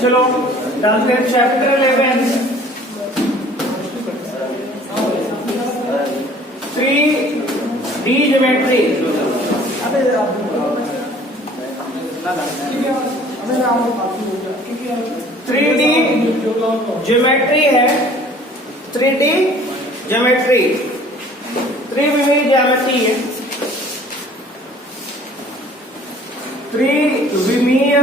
चलो डालते हैं chapter 11 3D geometry. 3D geometry है, 3D ज्योमेट्री, त्रिविमीय ज्यामिति है, त्रिविमीय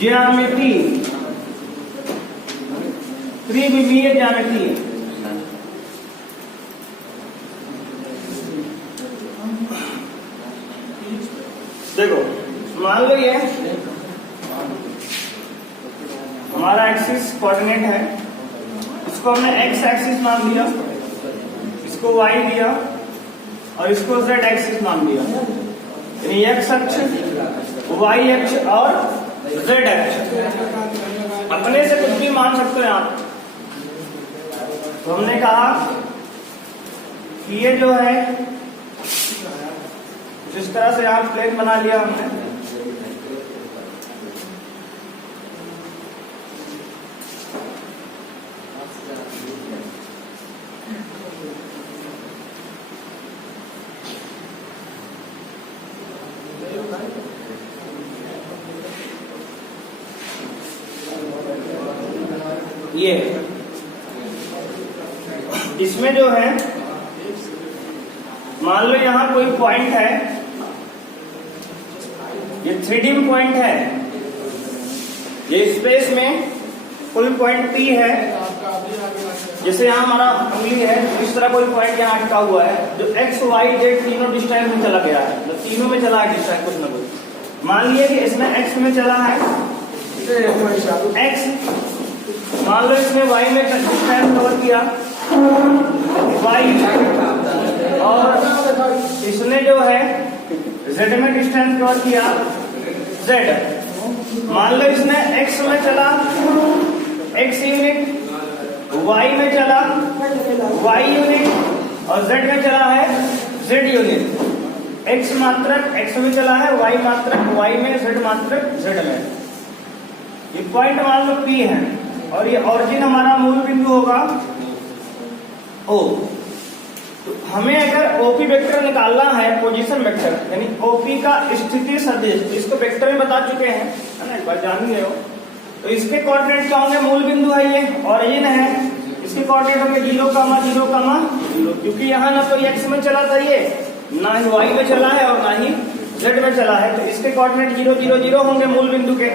ज्यामिति, त्रिविमीय ज्यामिति। देखो मान लो ये हमारा एक्सिस कोऑर्डिनेट है, इसको हमने एक्स एक्सिस नाम दिया, इसको वाई दिया और इसको जेड एक्सिस नाम दिया, यानी एक्स अक्ष, वाई अक्ष और जेड अक्ष। अपने से कुछ भी मान सकते हैं आप। तो हमने कहा कि ये जो है जिस तरह से आप प्लेन बना लिया हमने, ये इसमें जो है मान लो यहां कोई पॉइंट है, ये 3D में पॉइंट है, ये स्पेस में कोई पॉइंट P है, जैसे यहां हमारा उंगली है, इस तरह कोई पॉइंट यहां अटका हुआ है जो x, y, z तीनों डिस्टेंस में चला गया है, मतलब तीनों में चला है डिस्टेंस कुछ न कुछ। मान लिया कि इसमें x में चला है, x मान लो इसने y में डिस्टेंस कवर किया y, और इसने जो है z में डिस्टेंस कवर किया z। मान लो इसने x में चला x यूनिट, y में चला y यूनिट और z में चला है z यूनिट। x मात्रक x में चला है, y मात्रक y में, z मात्रक z में। ये पॉइंट मान लो P है और ये ऑरिजिन हमारा मूल बिंदु होगा O। तो हमें अगर OP वेक्टर निकालना है, पोजीशन वेक्टर, यानी OP का स्थिति सदिश, इसको वेक्टर में बता चुके हैं, है ना, एक बार जान गए हो। तो इसके कोऑर्डिनेट क्या होंगे? मूल बिंदु है ये, ऑरिजिन है, इसके कोऑर्डिनेट होंगे 0, 0, 0, क्योंकि यहाँ ना तो x में चला था ये, ना ही y में चला है और ना ही z में चला है, तो इसके कोऑर्डिनेट 0, 0, 0 होंगे मूल बिंदु के।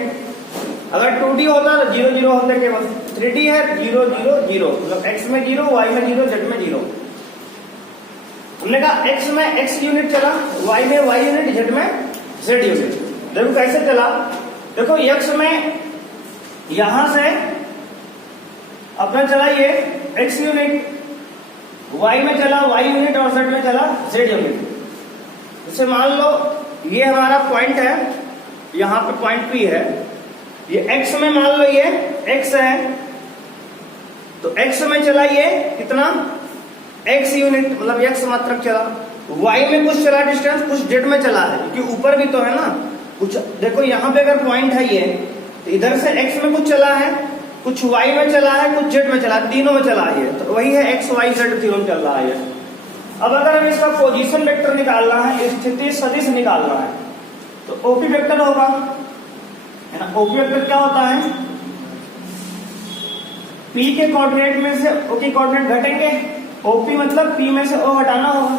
अगर 2D होता तो 0, 0 होते केवल। 3D है 0, 0, 0, मतलब x में 0, y में 0, z में 0। हमने कहा x में x यूनिट चला, y में y यूनिट, z में z यूनिट। देखो कैसे चला, देखो x में यहां से अपना चला ये x यूनिट, y में चला y यूनिट और z में चला z यूनिट। जैसे मान लो ये हमारा पॉइंट है, यहां पे पॉइंट P है, ये x में मान लो ये x है, तो x में चला ये कितना x यूनिट, मतलब x मात्रक चला। y में कुछ चला डिस्टेंस, कुछ z में चला है, क्योंकि ऊपर भी तो है ना कुछ। देखो यहाँ पे अगर पॉइंट है ये, तो इधर से x में कुछ चला है, कुछ y में चला है, कुछ z में चला है, तीनों में चला है, तो वही है x, y, z तीनों में चल रहा है। अब अगर हमें इसका पोजीशन वेक्टर निकालना है, स्थिति सदिश निकालना है, तो OP वेक्टर होगा, है ना। OP वेक्टर क्या होता है? P के कोऑर्डिनेट में से O के कोऑर्डिनेट घटेंगे, OP मतलब P में से O हटाना होगा।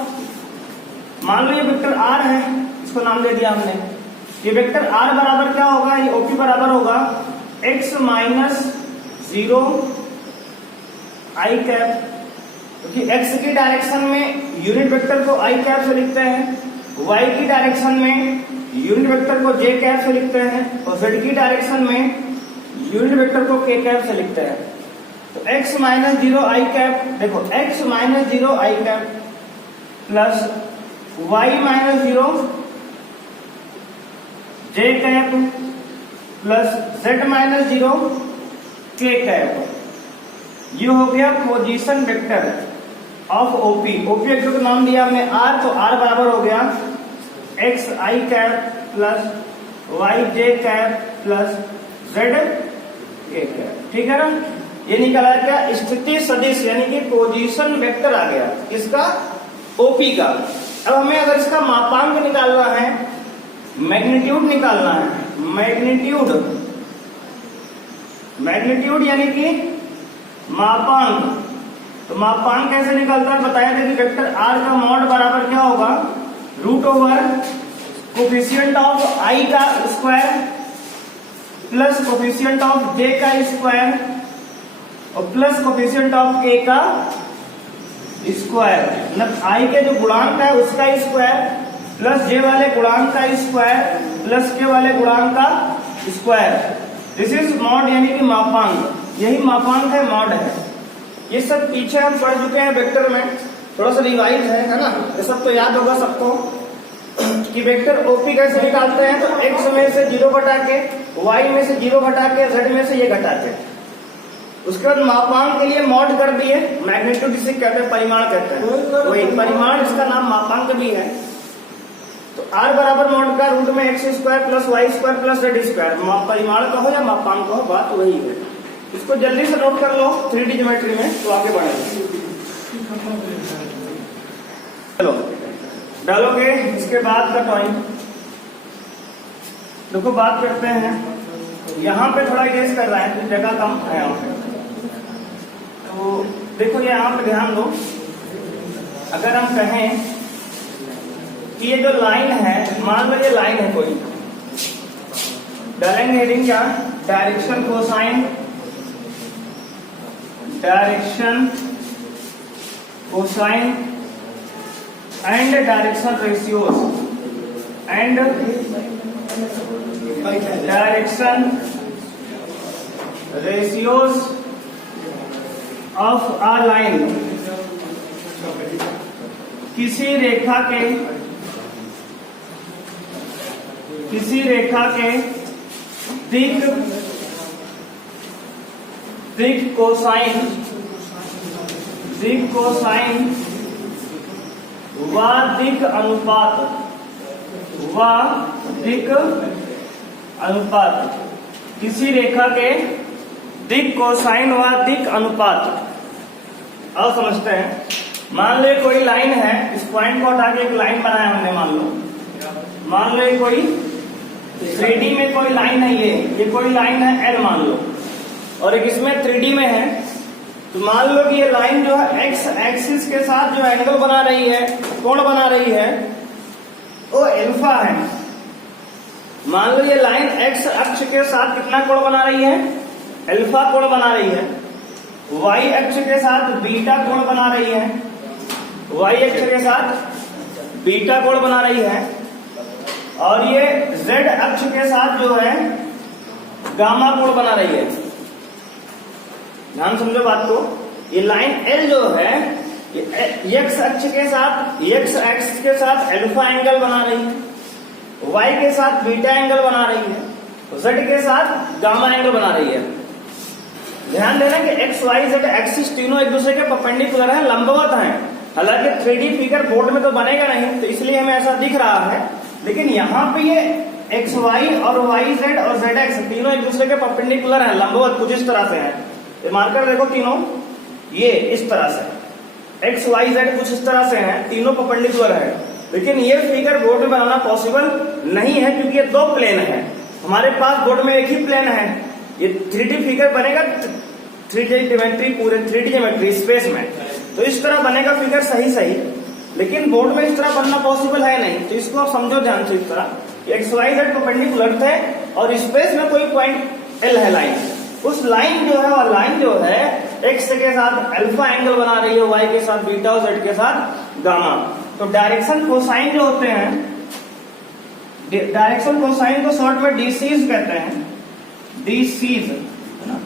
मान लो ये वेक्टर R है, इसको नाम दे दिया हमने। ये वेक्टर R बराबर क्या होगा? ये OP बराबर होगा x माइनस 0 i कैप, क्योंकि x की डायरेक्शन में यूनिट वेक्टर को i कैप से लिखते हैं, y की डायरेक्शन में यूनिट वेक्टर को j कैप से लिखते हैं, और z की डायरेक्शन में यूनिट वेक्टर को k कैप से लिखते हैं। तो x माइनस 0 i कैप, देखो x minus 0 i cap plus y minus 0 j cap plus z minus 0 k cap, ये हो गया position vector of OP। OP vector का नाम दिया हमने R, तो R बराबर हो गया x i cap plus y j cap plus z के कैप। ठीक है ना, ये निकला क्या, स्थिति सदिश यानी कि पोजीशन वेक्टर आ गया इसका ओपी का। अब हमें अगर इसका मापांक निकालना है, मैग्नीट्यूड निकालना है, मैग्नीट्यूड यानी कि मापांक, तो मापांक कैसे निकलता है बताया था कि वेक्टर आर का मॉड बराबर क्या होगा, रूट ओवर कोफिशिएंट ऑफ आई का स्क्वायर प्लस कोफिशिएंट ऑफ जे का स्क्वायर और प्लस कोफिशिएंट ऑफ के का स्क्वायर, मतलब आई के जो गुणांक है उसका स्क्वायर प्लस जे वाले गुणांक का स्क्वायर प्लस के वाले गुणांक का स्क्वायर। दिस इज मॉड यानी कि मापांक, यही मापांक है, मॉड है। ये सब पीछे हम पढ़ चुके हैं वेक्टर में, थोड़ा सा रिवाइज है ना, ये सब तो याद होगा सबको कि वेक्टर ओपी कैसे निकालते हैं, तो एक्स में से 0 घटा के, वाई में से 0 घटा के, जेड में से ये घटाते हैं। उसके बाद मापांक के लिए मॉड कर दिए, मैग्नीट्यूड जिसे कहते हैं, परिमाण कहते हैं, वही परिमाण, इसका नाम मापांक भी है। तो आर बराबर मॉड का रूट में x square plus Y square plus Z square, परिमाण का हो या मापांक का हो, बात वही है। इसको जल्दी से नोट कर लो 3D ज्योमेट्री में, तो आगे बढ़ेंगे। चलो डालोगे, इसके बाद का पॉइंट देखो, बात करते हैं। यहाँ पे थोड़ा गेस कर रहा है, जगह कम है यहाँ पे, तो देखो ये यहाँ पे ध्यान दो। अगर हम कहें कि ये जो लाइन है, मान लो ये लाइन है कोई, डालेंगे हेडिंग क्या, direction cosine, direction cosine and direction ratios and direction ratios of a line. किसी रेखा के दिक कोसाइन व दिक अनुपात, किसी रेखा के दिक कोसाइन व दिक अनुपात। अब समझते हैं, मान लो कोई लाइन है, इस पॉइंट को हटा के एक लाइन बनाया हमने, मान लो कोई 3D में कोई लाइन है, ये कोई लाइन है L मान लो, और एक इसमें 3D में है। तो मान लो कि ये लाइन जो है एक्स एक्सिस के साथ जो एंगल बना रही है, कोण बना रही है, वो अल्फा है। मान लो ये लाइन एक्स अक्ष के साथ कितना कोण बना रही है, अल्फा कोण बना रही है। वाई अक्ष के साथ बीटा कोण बना रही है, वाई अक्ष के साथ बीटा कोण बना रही है। और ये जेड अक्ष के साथ जो है गामा कोण बना रही है। ध्यान समझो बात को, ये लाइन एल जो है ये एक्स अक्ष के साथ, एक्स एक्स के साथ अल्फा एंगल बना रही है, वाई के साथ बीटा एंगल बना रही है, जेड के साथ गामा एंगल बना रही है। ध्यान देना कि एक्स वाई जेड एक्सिस तीनों एक दूसरे के परपेंडिकुलर है, लंबवत हैं। हालांकि 3D फिगर बोर्ड में तो बनेगा नहीं, तो इसलिए हमें ऐसा दिख रहा है, लेकिन यहाँ पे ये एक्स वाई और वाई जेड और जेड एक्स तीनों एक दूसरे के परपेंडिकुलर हैं, लंबवत कुछ इस तरह से है। ये मार्कर देखो, तीनों ये इस तरह से एक्स वाई जेड कुछ इस तरह से हैं, तीनों परपेंडिकुलर है। लेकिन ये फिगर बोर्ड में बनाना पॉसिबल नहीं है, क्योंकि ये 2 प्लेन है। हमारे पास बोर्ड में एक ही प्लेन है। ये 3D फिगर बनेगा 3D ज्योमेट्री, पूरे 3D ज्योमेट्री स्पेस में, तो इस तरह बनेगा फिगर सही, लेकिन बोर्ड में इस तरह बनना पॉसिबल है नहीं। तो इसको आप समझो ध्यान से, इस तरह एक्स वाई जेड परपेंडिकुलर थे और स्पेस में कोई पॉइंट एल है लाइन, उस लाइन जो है, और लाइन जो है एक्स के साथ अल्फा एंगल बना रही है, वाई के साथ बीटा और जेड के साथ गामा। तो डायरेक्शन कोसाइन जो होते हैं, डायरेक्शन कोसाइन को शॉर्ट में डीसीज कहते हैं, डीसीज है ना।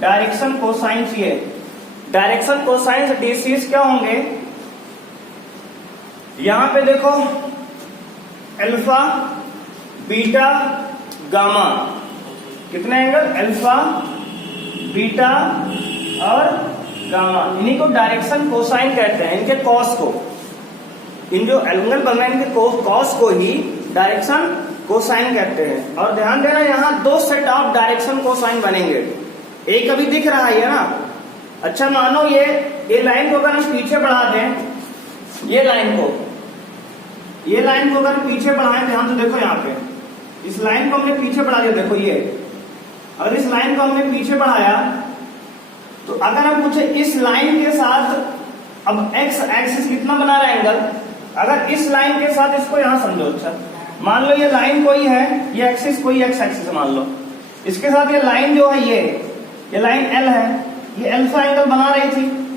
डायरेक्शन कोसाइन ये डायरेक्शन कोसाइन डीसीज क्या होंगे, यहां पे देखो अल्फा बीटा गामा, कितने एंगल, अल्फा बीटा और गामा, इन्हीं को डायरेक्शन कोसाइन कहते हैं। इनके कॉस को, इन जो एंगल बन रहे हैं इनके कॉस को ही डायरेक्शन कोसाइन कहते हैं। और ध्यान देना यहाँ दो सेट ऑफ डायरेक्शन कोसाइन बनेंगे। एक अभी दिख रहा है ना। अच्छा मानो ये लाइन को अगर हम पीछे बढ़ा दें, ये लाइन को अगर हम पीछे बढ़ाएं, ध्यान से देखो यहाँ पे इस लाइन को हमने पीछे बढ़ा दिया। देखो ये अगर इस लाइन को हमने पीछे बढ़ाया तो अगर हम पूछे इस लाइन के साथ अब एक्स एक्सिस कितना बना रहा है एंगल, अगर इस लाइन के साथ इसको यहां समझो। अच्छा मान लो ये लाइन कोई है, ये एक्सिस कोई एक्स एक्सिस मान लो, इसके साथ ये लाइन जो है ये लाइन एल है, ये अल्फा एंगल बना रही थी,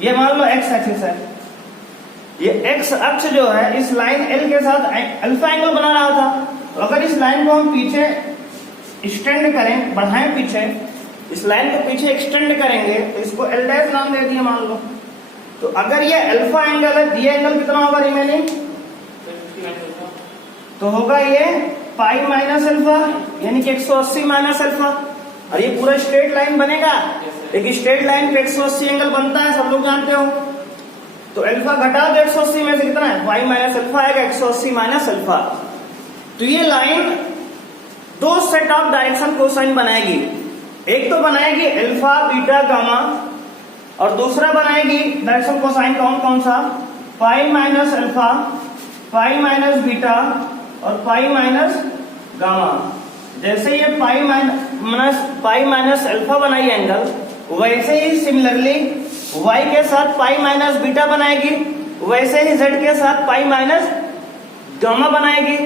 ये मान लो एक्स एक्सिस है, ये एक्स अक्ष जो है इस लाइन एल के साथ अल्फा एंगल बना रहा था। तो अगर इस लाइन को हम पीछे एक्सटेंड करें, बढ़ाएं पीछे, इस लाइन को पीछे एक्सटेंड करेंगे तो इसको एल डैश नाम दे दिया मान लो। तो अगर ये अल्फा एंगल है, ये एंगल कितना होगा रिमेनिंग, तो होगा ये पाई माइनस अल्फा, यानी कि 180 माइनस अल्फा। और ये पूरा स्ट्रेट लाइन बनेगा। एक स्ट्रेट लाइन पे 180 एंगल बनता है, सब लोग जानते हो। तो अल्फा घटा दो 180 में से कितना है, पाई माइनस अल्फा आएगा, 180 माइनस अल्फा। तो ये लाइन दो सेट ऑफ डायरेक्शन कोसाइन बनाएगी। एक तो बनाएगी अल्फा बीटा गामा, और दूसरा बनाएगी डायरेक्शन कोसाइन कौन सा, पाई minus alpha, pi minus beta और पाई माइनस गामा। जैसे ये पाई माइनस अल्फा बनाई एंगल, वैसे ही सिमिलरली y के साथ पाई माइनस बीटा बनाएगी, वैसे ही z के साथ पाई माइनस गामा बनाएगी।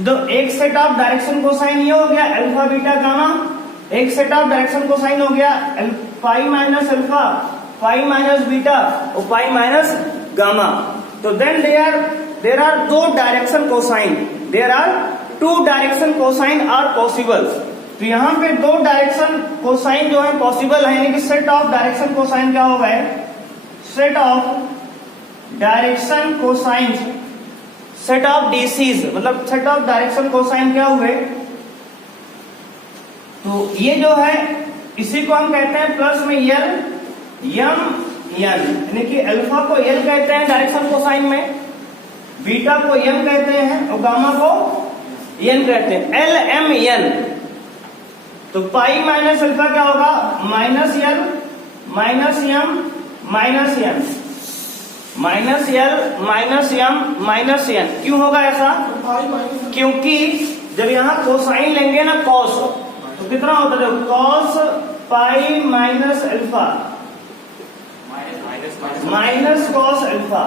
तो एक सेट ऑफ डायरेक्शन कोसाइन ये हो गया अल्फा बीटा गामा, एक सेट ऑफ डायरेक्शन कोसाइन हो गया pi minus alpha, pi minus beta और पाई माइनस गामा। तो देन देयर आर दो direction cosine, there are two direction cosine are possible. तो यहाँ पे दो डायरेक्शन कोसाइन जो है पॉसिबल है, यानी कि सेट ऑफ डायरेक्शन कोसाइन क्या होगा, set of direction cosine, set of DCs, मतलब सेट ऑफ डायरेक्शन कोसाइन क्या हुए। तो ये जो है इसी को हम कहते हैं प्लस में यल यम यन, यानी कि अल्फा को यल कहते हैं डायरेक्शन कोसाइन में, बीटा को यम कहते हैं और गामा को यन कहते हैं, एल एम यन। तो पाई माइनस अल्फा क्या होगा, माइनस यल माइनस यम माइनस यन, माइनस यल माइनस यम माइनस यन। क्यों होगा ऐसा, क्योंकि जब यहाँ कोसाइन लेंगे ना कॉस, तो कितना होता है, cos pi minus alpha minus cos alpha.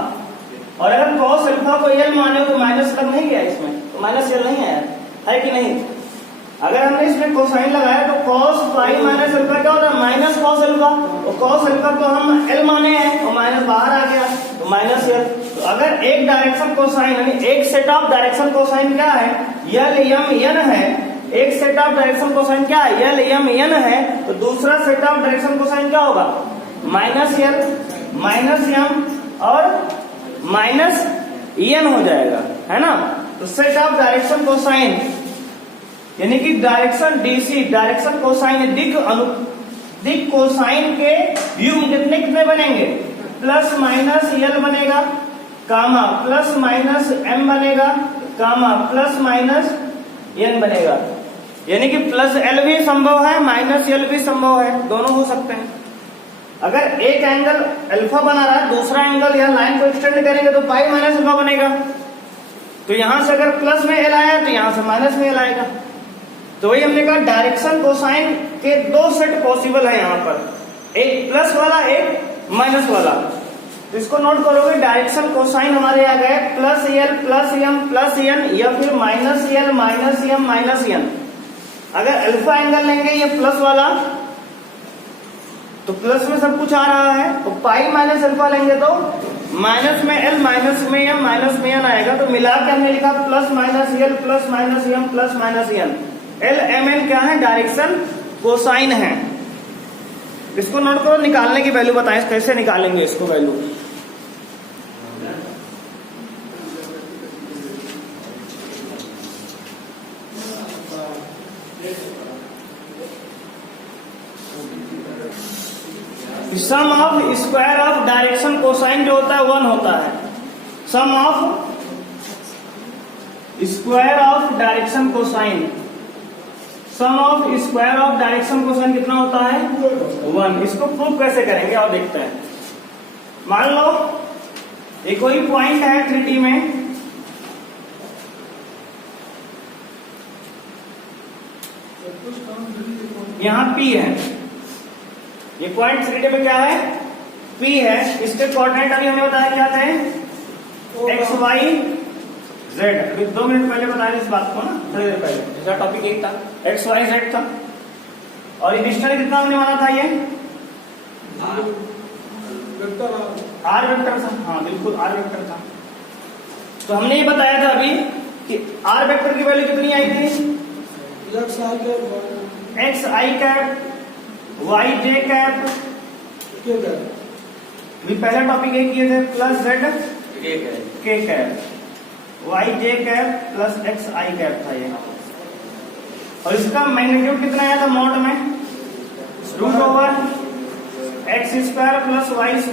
और अगर कॉस अल्फा को यल माने तो माइनस तक नहीं गया इसमें, तो माइनस यल नहीं आया है कि नहीं। अगर हमने इसमें कोसाइन लगाया तो कॉस पाई माइनस अल्फा क्या होता है, माइनस कॉस अल्फा, और कॉस अल्फा को हम एल माने हैं और माइनस बाहर आ गया तो माइनस यल। तो अगर एक डायरेक्शन कोसाइन यानी एक सेट ऑफ डायरेक्शन कोसाइन क्या है, यल यम यन है, एक सेट ऑफ डायरेक्शन कोसाइन क्या है, यल यम यन है, तो दूसरा सेट ऑफ डायरेक्शन कोसाइन क्या होगा, माइनस यल माइनस यम और माइनस यन हो जाएगा, है ना। तो सेट ऑफ डायरेक्शन कोसाइन यानी कि डायरेक्शन डीसी, डायरेक्शन कोसाइन दिक कोसाइन के व्यू कितने कितने बनेंगे, प्लस माइनस यल बनेगा, कामा प्लस माइनस एम बनेगा, कामा प्लस माइनस एन बनेगा। यानी कि प्लस एल भी संभव है, माइनस एल भी संभव है, दोनों हो सकते हैं। अगर एक एंगल अल्फा बना रहा है, दूसरा एंगल यहाँ लाइन को एक्सटेंड करेंगे तो पाई माइनस अल्फा बनेगा। तो यहां से अगर प्लस में एल आया तो यहां से माइनस में एल आएगा। तो वही हमने कहा डायरेक्शन कोसाइन के दो सेट पॉसिबल है यहाँ पर, एक प्लस वाला एक माइनस वाला। तो इसको नोट करोगे, डायरेक्शन कोसाइन हमारे आ गए plus l plus m plus n, या फिर minus l minus m minus n. अगर अल्फा एंगल लेंगे ये प्लस वाला तो प्लस में सब कुछ आ रहा है, तो पाई माइनस अल्फा लेंगे तो माइनस में एल माइनस में एम माइनस में एन आएगा। तो मिला के हमने लिखा plus minus l plus minus m plus minus n. L m n क्या है, डायरेक्शन कोसाइन है। इसको नोट करो, निकालने की वैल्यू बताएं कैसे निकालेंगे इसको value. Sum of square of direction cosine जो होता है 1 होता है। Sum of square of direction cosine, sum of square of direction cosine कितना होता है 1। इसको प्रूव कैसे करेंगे और देखते हैं। मान लो एक कोई पॉइंट है 3D में, यहां P है, ये पॉइंट 3D में क्या है P है। इसके कोऑर्डिनेट अभी हमने बताया क्या थे एक्स वाई जेड। अभी 2 मिनट पहले बताया इस बात को ना, थोड़ी देर पहले इसका टॉपिक यही था, एक्स वाई जेड था। और ये डिस्टेंस कितना हमने माना था, ये आर वेक्टर था। हाँ बिल्कुल आर वेक्टर था। तो हमने ये बताया था अभी कि आर वेक्टर की वैल्यू कितनी आई थी एक्स आई कैप वाई जे कैप, भी पहला टॉपिक ये किए थे, प्लस जेड के cap Y j cap plus x आई कैप था ये। और इसका मैग्नीट्यूड कितना आया था मॉड में √/(x² + y² + z²)।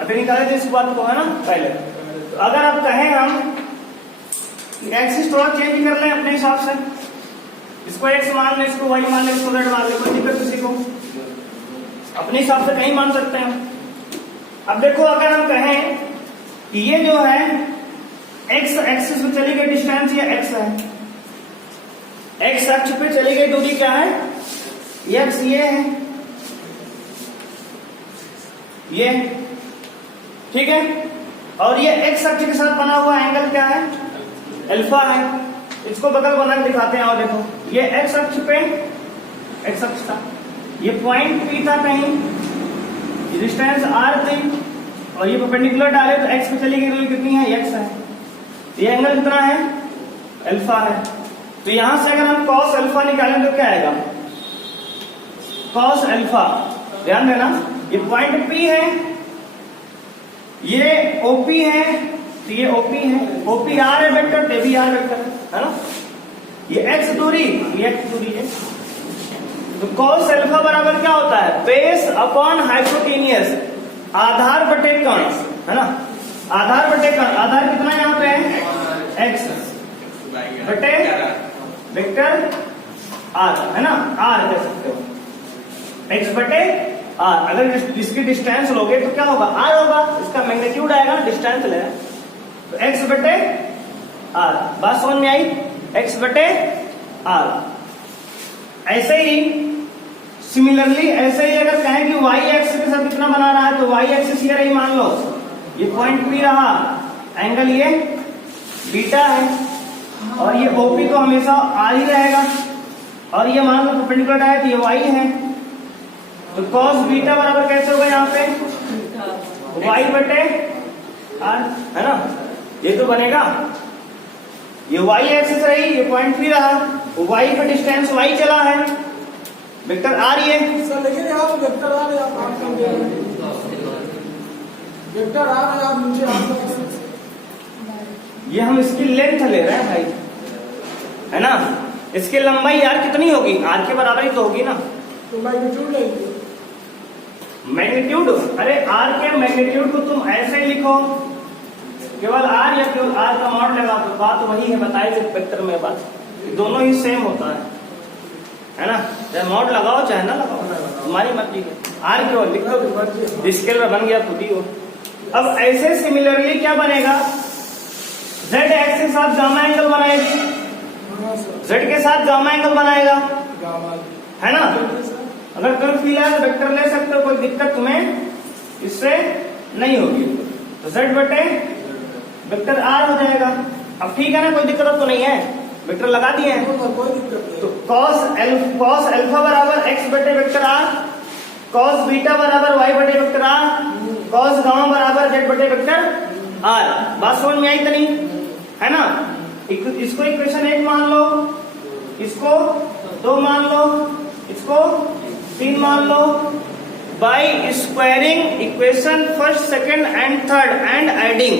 अभी निकाले थे इस बात को है ना पहले। तो अगर आप कहें हम एक्सिस थोड़ा चेंज कर लें अपने हिसाब से, इसको x मान लें, इसको y मान लें, इसको z मान लें, कोई दिक्कत किसी को, अपने हिसाब से कहीं मान सकते हैं। अब देखो अगर हम कहें कि ये जो है x एक्सिस पे चली गई डिस्टेंस ये x है, x अक्ष पे चली गई दूरी क्या है x, ये है ये, ठीक है। और ये x अक्ष के साथ बना हुआ एंगल क्या है अल्फा है। इसको बगल बना के दिखाते हैं। और देखो ये x अक्ष पे x अक्ष था, ये पॉइंट P था कहीं, ये डिस्टेंस r थी, और ये परपेंडिकुलर डाले तो x पे चली गई तो ये कितनी है x है। ये एंगल कितना है अल्फा है। तो यहां से अगर हम cos अल्फा निकालें तो क्या आएगा cos अल्फा। ध्यान देना ये पॉइंट P है, ये OP है, तो ये OP है, OP R है वेक्टर, ये भी R वेक्टर है ना। ये x दूरी, ये x दूरी है। तो cos अल्फा बराबर क्या होता है बेस अपॉन हाइपोटेनियस, आधार बटे कण है ना, आधार बटे कण। आधार कितना यहाँ पे है x बटे वेक्टर r है ना, r कह सकते हो x बटे r। अगर इसकी डिस्टेंस लोगे तो क्या होगा r होगा, इसका मैग्नीट्यूड आएगा, डिस्टेंस ले तो x बटे r। बात समझ में आई, x बटे r। ऐसे ही सिमिलरली ऐसे ही अगर कहें कि y एक्सिस के साथ कितना बना रहा है तो y एक्सिस ये रही, मान लो ये पॉइंट P रहा, एंगल ये बीटा है, और ये OP तो हमेशा r ही रहेगा, और ये मान लो परपेंडिकुलर है तो ये y है। तो cos बीटा बराबर कैसे होगा यहाँ पे y बटे r है ना, ये तो बनेगा। ये y एक्सिस रही, ये पॉइंट P रहा, y पे डिस्टेंस y चला है, वेक्टर r ये सर। लेकिन यहाँ तो वेक्टर r है, आप वेक्टर r है, आप नीचे ये हम इसकी लेंथ ले रहे हैं भाई, है ना। इसकी लंबाई यार कितनी होगी r के बराबर ही तो होगी ना। तो मैग्नीट्यूड लेंगे, मैग्नीट्यूड, अरे r के मैग्नीट्यूड को तुम ऐसे ही लिखो, केवल r या केवल r का मॉड लगा दो, बात वही है बताई गई वेक्टर में, बात दोनों ही सेम होता है ना। चाहे मॉड लगाओ चाहे ना लगाओ, तुम्हारी मर्जी है। r केवल लिख दो, स्केल में बन गया खुद ही हो। अब ऐसे सिमिलरली क्या बनेगा, z एक्स के साथ गामा एंगल बनाएगी, z के साथ गामा एंगल बनाएगा है ना। अगर कर्व फिलहाल वेक्टर ले सकते हो, कोई दिक्कत तुम्हें इससे नहीं होगी। तो z बटे वेक्टर r हो जाएगा। अब ठीक है ना, कोई दिक्कत तो नहीं है, वेक्टर लगा दिए हैं। तो cos अल्फा बराबर x बटे वेक्टर r, cos बीटा बराबर y बटे वेक्टर r, cos गामा बराबर z बटे वेक्टर r। बात समझ में आई तो नहीं, है ना। इसको इक्वेशन 1 मान लो, इसको 2 मान लो, इसको 3 मान लो। By squaring equation first second and third and adding,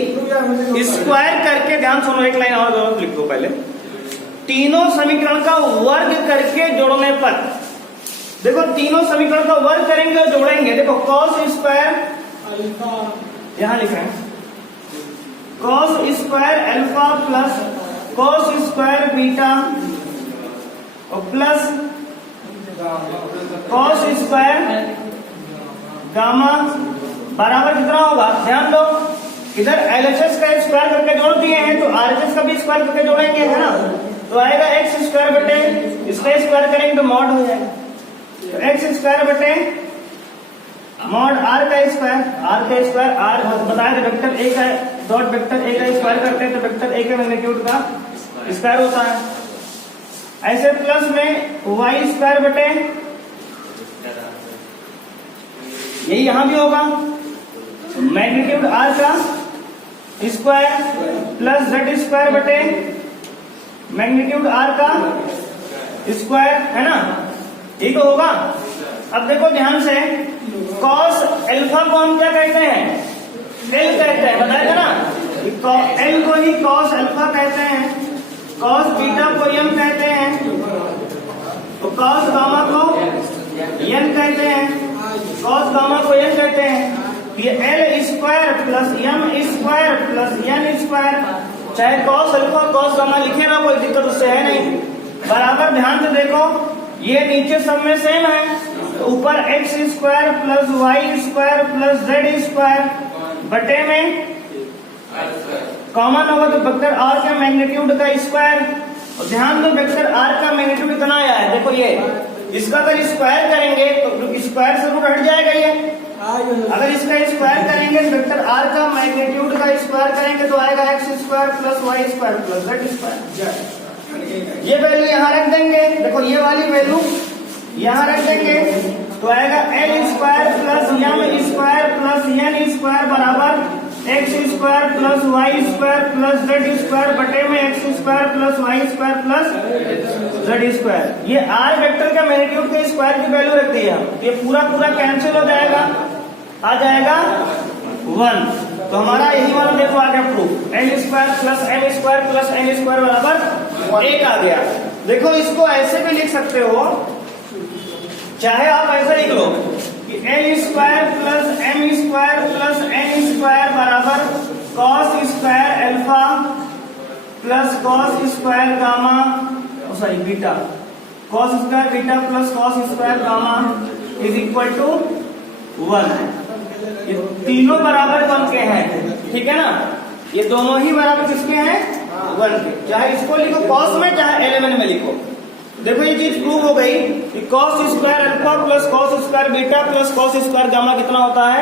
square करके, ध्यान सुनो एक लाइन और लिख दो पहले, तीनों समीकरण का वर्ग करके जोड़ने पर, देखो तीनों समीकरण का वर्ग करेंगे और जोड़ेंगे। देखो cos स्क्वायर अल्फा यहाँ लिखा है, cos square alpha plus cos square beta और प्लस cos स्क्वायर गामा बराबर कितना होगा? ध्यान दो, इधर LHS का स्क्वायर करके जोड़ दिए हैं तो RHS का भी स्क्वायर करके जोड़ेंगे, है ना? तो आएगा एक्स स्क्वायर बटे इसका स्क्वायर करेंगे तो मॉड हो जाएगा। तो एक्स स्क्वायर बटे मॉड आर का स्क्वायर आर बताया था वेक्टर ए का डॉट वेक्टर ए का स्क्वायर करते हैं तो वेक्टर ए के मैग्नीट्यूड का स्क्वायर होता है। ऐसे प्लस में वाई स्क्वायर बटे यही यहां भी होगा मैग्नीट्यूड आर का स्क्वायर प्लस जेड स्क्वायर बटे मैग्नीट्यूड आर का स्क्वायर, है ना? ये तो होगा। अब देखो ध्यान से, कॉस अल्फा को हम क्या कहते हैं? एल कहते हैं, बताया था ना? एल को ही कॉस अल्फा कहते हैं, कॉस बीटा को एम कहते हैं, तो कॉस गामा को एन कहते हैं, कॉस गामा को एन कहते हैं। ये l square plus M square plus N square, चाहे कॉस अल्फा कॉस गामा लिखे ना, कोई दिक्कत उससे है नहीं। बराबर ध्यान से देखो, ये नीचे सब में सेम है, तो ऊपर x square plus Y square plus Z square बटे में कॉमन होगा तो वेक्टर आर का मैग्नीट्यूड का स्क्वायर। और ध्यान दो वेक्टर आर का मैग्नीट्यूड कितना आया है? देखो ये इसका अगर स्क्वायर करेंगे तो स्क्वायर से रूट हट जाएगा ये। अगर इसका स्क्वायर करेंगे वेक्टर आर का मैग्नीट्यूड का स्क्वायर करेंगे तो आएगा x square plus Y square plus Z square. ये वैल्यू यहाँ रख देंगे, देखो ये वाली वैल्यू यहाँ रख देंगे तो आएगा L square plus M square plus N square बराबर X square plus Y square plus Z square बटे में x square plus Y square plus Z square. ये आर वेक्टर का मैग्नीट्यूड के स्क्वायर की वैल्यू रख दी है, ये पूरा पूरा कैंसिल हो जाएगा, आ जाएगा 1। तो हमारा यही वाला देखो आ गया proof, l square plus M square plus N square बराबर 1 आ गया। देखो इसको ऐसे भी लिख सकते हो, चाहे आप ऐसा लिख लो कि L square plus M square plus N square बराबर cos square alpha plus cos square gamma sorry beta, cos square beta plus cos square gamma is equal to 1। ये तीनों बराबर 1 के हैं, ठीक है ना? ये दोनों ही बराबर किसके हैं? 1 के। चाहे इसको लिखो कॉस में चाहे एलिमेंट में लिखो। देखो ये चीज प्रूव हो गई कि cos square alpha plus cos square beta plus cos square gamma कितना होता है।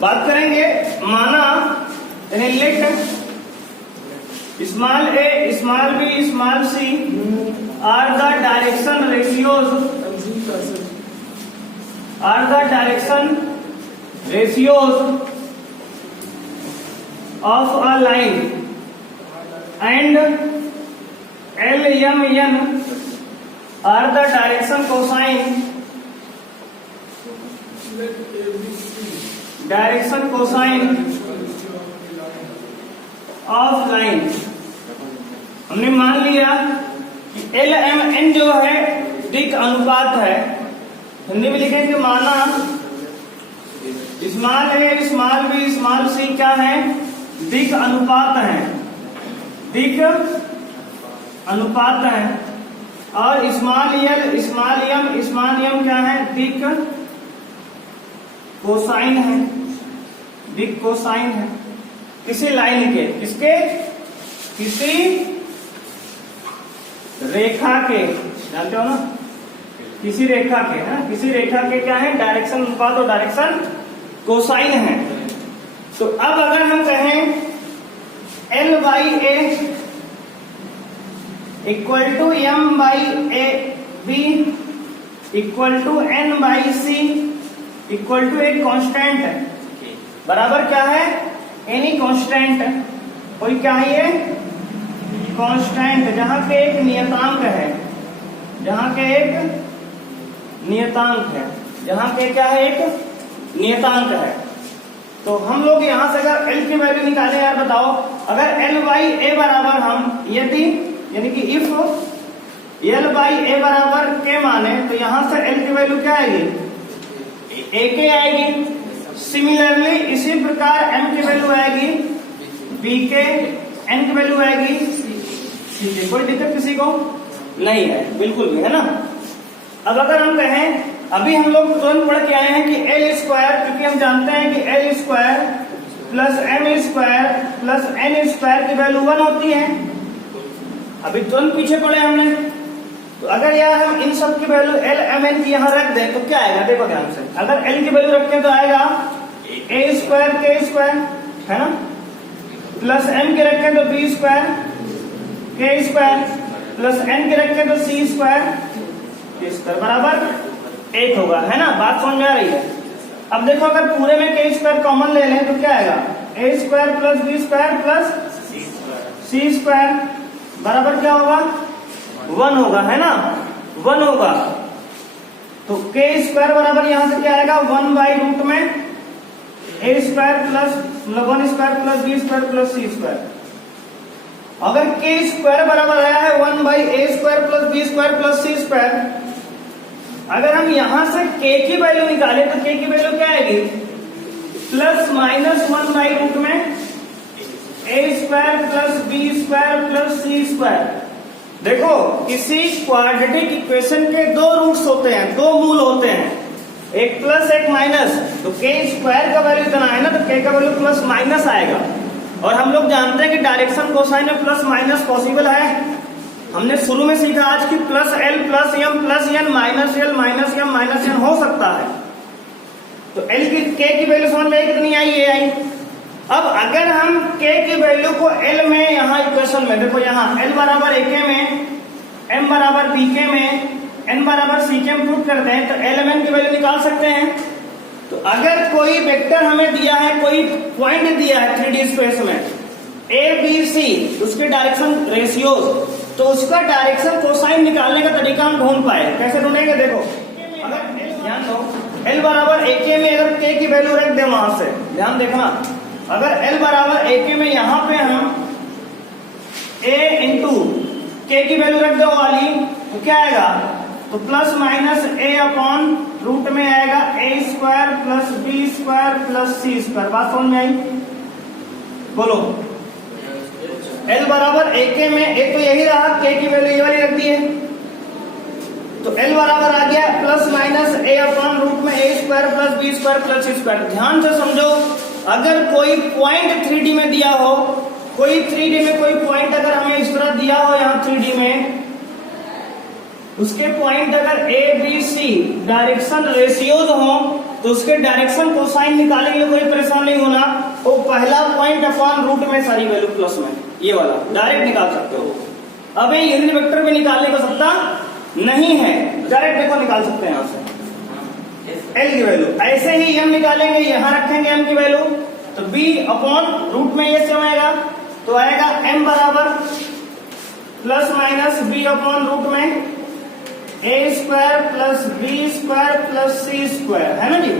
बात करेंगे माना let small a small b small c are the direction ratios of a line and L, M, N are the direction cosine of line। हमने मान लिया कि L, M, N जो है दिक् अनुपात है। हिंदी में लिखेंगे माना small a small b small सी क्या है? दिक् अनुपात है, दिक् अनुपात है। और स्मॉल एल स्मॉल एम क्या है? दिक् कोसाइन है, दिक् कोसाइन है किसी लाइन के, किसके? किसी रेखा के, जानते हो ना? किसी रेखा के, है किसी रेखा के क्या है? डायरेक्शन अनुपात और डायरेक्शन कोसाइन है। तो अब अगर हम कहें l by a equal to m by a b equal to n by c equal to एक कांस्टेंट है, बराबर क्या है? एनी कांस्टेंट, कोई क्या है ये? कांस्टेंट, जहां के एक नियतांक है, जहां के एक नियतांक है, जहां के क्या है? एक नियतांक है। तो हम लोग यहां से अगर एल की वैल्यू निकालें यार, बताओ अगर एल बाई ए बराबर हम यदि यानी कि इफ एल बाई ए बराबर के माने तो यहां से एल की वैल्यू क्या आएगी? ए के आएगी। सिमिलरली इसी प्रकार एम की वैल्यू आएगी बी के एन की वैल्यू आएगी सी के। कोई दिक्कत किसी को नहीं है, बिल्कुल भी, है ना। अब अगर हम कहें, अभी हम लोग तुरंत पढ़ के आए हैं कि एल स्क्वायर, क्योंकि हम जानते हैं कि L square plus M square plus N square की वैल्यू 1 होती है। अभी तुरंत पीछे पढ़े हमने। तो अगर यार हम इन सब की वैल्यू एल एम एन की यहाँ रख दें तो क्या आएगा, देखो ध्यान से। अगर एल की वैल्यू रखें तो आएगा ए स्क्वायर के स्क्वायर, है ना, प्लस एम के रखें तो बी स्क्वायर के स्क्वायर, प्लस एन के रखें तो सी स्क्वायर के स्क्वायर बराबर 1 होगा, है ना। बात समझ में आ रही है। अब देखो अगर पूरे में के स्क्वायर कॉमन ले लें तो क्या आएगा, ए square plus B square plus सी स्क्वायर बराबर क्या होगा, 1 होगा, है ना, 1 होगा। तो के स्क्वायर बराबर यहां से क्या आएगा, 1 बाई रूट में a square plus 1 square plus B square plus C square. अगर के स्क्वायर बराबर आया है 1 by a square plus B square plus C square, अगर हम यहां से के की वैल्यू निकालें तो के की वैल्यू क्या आएगी, प्लस माइनस 1 बाई रूट में a square plus B square plus C square. देखो किसी क्वाड्रेटिक इक्वेशन के 2 रूट्स होते हैं, 2 मूल होते हैं, एक प्लस एक माइनस। तो के स्क्वायर का वैल्यू इतना है ना, तो के का वैल्यू प्लस माइनस आएगा। और हम लोग जानते हैं कि डायरेक्शन कोसाइन में प्लस माइनस पॉसिबल है। हमने शुरू में सीखा आज की plus l plus m plus n minus l minus m minus n हो सकता है। तो एल की के की वैल्यू समझ में कितनी आई, ये आई। अब अगर हम के की वैल्यू को एल में यहाँ इक्वेशन में देखो, यहाँ एल बराबर ए के में, एम बराबर बी के में, एन बराबर सी के में पुट करते हैं तो एल एम एन की वैल्यू निकाल सकते हैं। तो अगर कोई वेक्टर हमें दिया है, कोई पॉइंट दिया है 3D स्पेस में ए बी सी, उसके डायरेक्शन रेशियोज, तो उसका डायरेक्शन कोसाइन निकालने का तरीका हम ढूंढ पाए। कैसे ढूंढेंगे, देखो अगर ध्यान दो, एल बराबर ए के में अगर के की वैल्यू रख दे, वहां से ध्यान देखना, अगर एल बराबर ए के में यहां पे हम ए इंटू के की वैल्यू रख दो वाली, तो क्या आएगा, तो plus minus a upon root में आएगा ए square plus B square plus सी स्क्वायर। बात समझ में आई, बोलो। एल बराबर ए के में एक तो यही रहा, के की वैल्यू ये वाली रख दी है, तो एल बराबर आ गया plus minus a upon root में a square plus B square plus C square. ध्यान से समझो, अगर कोई पॉइंट 3D में दिया हो, कोई 3D में कोई पॉइंट अगर हमें इस तरह दिया हो यहाँ 3D में, उसके पॉइंट अगर a b c direction ratios हो तो उसके डायरेक्शन कोसाइन निकालेंगे, कोई परेशान नहीं होना। वो पहला पॉइंट अपॉन रूट में सारी वैल्यू प्लस में, ये वाला डायरेक्ट निकाल सकते हो। अब ये यूनिट वेक्टर में निकालने को सकता नहीं है, डायरेक्ट देखो निकाल सकते हैं यहाँ से एल की वैल्यू। ऐसे ही एम निकालेंगे, यहां रखेंगे एम की वैल्यू, तो बी अपॉन रूट में ये सेम आएगा, तो आएगा एम बराबर plus minus b upon root में a square plus B square plus C square, है ना जी।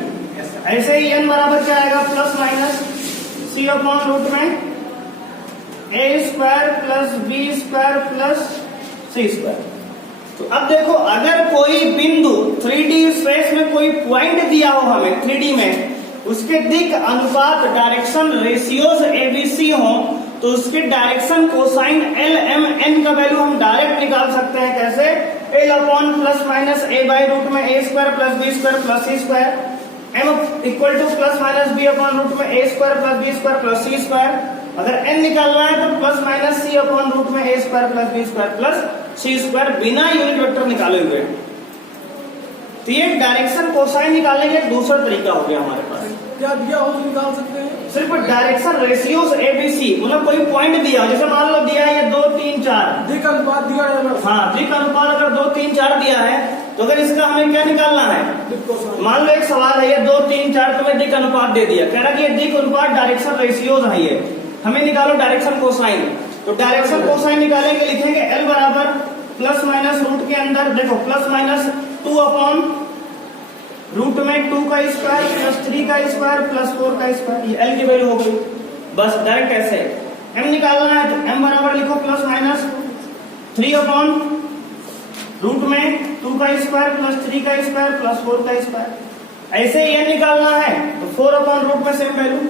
ऐसे ही एन बराबर क्या आएगा, plus minus c upon root में a square plus B square plus C square. तो अब देखो, अगर कोई बिंदु 3D स्पेस में कोई पॉइंट दिया हो हमें 3D में, उसके दिक अनुपात डायरेक्शन रेशियोज एबीसी हो, तो उसके direction cosine l m n का वैल्यू हम डायरेक्ट निकाल सकते हैं। कैसे, l upon plus minus a by root में a square plus B square plus C square, m equal to plus minus b upon root में a square plus B square plus C square. अगर n निकालना है तो plus minus c upon root में a square plus B square plus C square, बिना unit vector निकाले हुए। तो ये डायरेक्शन कोसाइन निकालने का दूसरा तरीका हो गया हमारे पास। क्या दिया हो तो निकाल सकते हैं, सिर्फ डायरेक्शन रेशियोज एबीसी, मतलब कोई पॉइंट दिया, जैसे मान लो दिया है ये 2 3 4, दिक अनुपात दिया है। हाँ, दिक अनुपात अगर 2 3 4 दिया है, तो अगर इसका हमें क्या निकालना है, मान लो एक सवाल है, ये 2 3 4 तुम्हें दिक अनुपात दे दिया, कह रहा कि ये दिक अनुपात डायरेक्शन रेशियोज है, ये हमें निकालो डायरेक्शन कोसाइन। तो डायरेक्शन कोसाइन निकालेंगे, लिखेंगे एल बराबर प्लस माइनस रूट के अंदर देखो प्लस माइनस 2 अपॉन रूट में 2 का स्क्वायर प्लस 3 का स्क्वायर प्लस 4 का स्क्वायर, ये एल की वैल्यू हो गई। बस डायरेक्ट ऐसे एम निकालना है, तो एम बराबर लिखो प्लस माइनस 3 अपॉन रूट में 2 का स्क्वायर प्लस 3 का स्क्वायर प्लस 4 का स्क्वायर। ऐसे ही एन निकालना है तो 4 अपॉन रूट में सेम वैल्यू,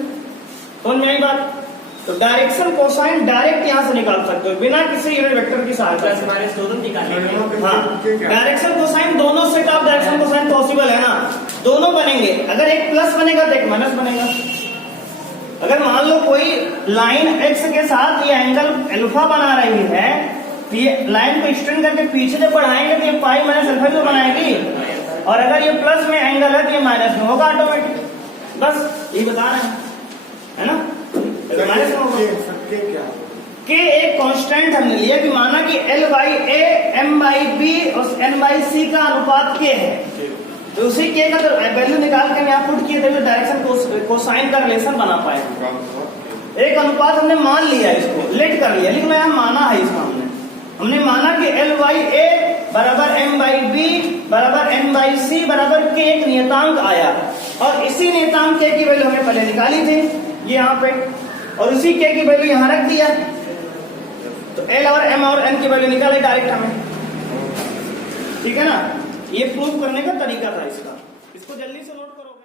समझ में आई बात। तो डायरेक्शन कोसाइन डायरेक्ट यहां से निकाल सकते हो बिना किसी यूनिट वेक्टर की सहायता प्लस से। माइनस दोनों निकालेंगे। हाँ, डायरेक्शन कोसाइन दोनों set of direction cosine possible है ना, दोनों बनेंगे। अगर एक प्लस बनेगा तो एक माइनस बनेगा। अगर मान लो कोई लाइन एक्स के साथ ये एंगल अल्फा बना रही है, तो ये लाइन को एक्सटेंड करके पीछे जब बढ़ाएंगे तो ये पाई माइनस अल्फा जो बनाएगी, और अगर ये प्लस में एंगल है तो ये माइनस में होगा ऑटोमेटिक। बस ये बता रहे हैं, है ना, माइनस में होगा। के एक कांस्टेंट हमने लिया कि माना कि L by a M by b और N बाई सी का अनुपात के है, तो उसी के का वैल्यू निकाल कर यहाँ पुट किए तभी डायरेक्शन कोसाइन का रिलेशन बना पाए। एक अनुपात हमने मान लिया, इसको लेट कर लिया, लेकिन यहाँ माना है इसका हमने माना कि L बाई ए बराबर M बाई बी बराबर N बाई सी बराबर के एक नियतांक आया, और इसी नियतांक के की वैल्यू हमने पहले निकाली थी ये यहाँ पे, और उसी के की वैल्यू यहाँ रख दिया, तो L और M और N की वैल्यू निकाले डायरेक्ट हमें। ठीक है ना, ये प्रूव करने का तरीका था इसका, इसको जल्दी से नोट करोगे।